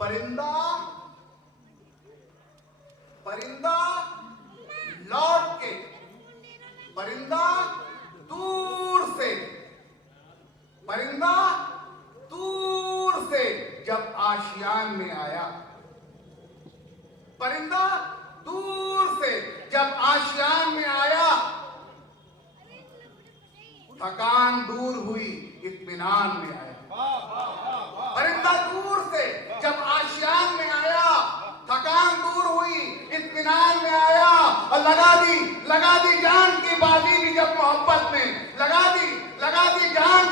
परिंदा परिंदा लौट के, परिंदा दूर से, परिंदा दूर से जब आशियान में आया, परिंदा दूर से जब आशियान में आया, थकान दूर हुई, इत्मीनान में आया। परिंदा दूर से जब आशियान में आया, थकान दूर हुई, इत्मीनान में आया, और लगा दी जान की बाजी भी जब मोहब्बत में, लगा दी जान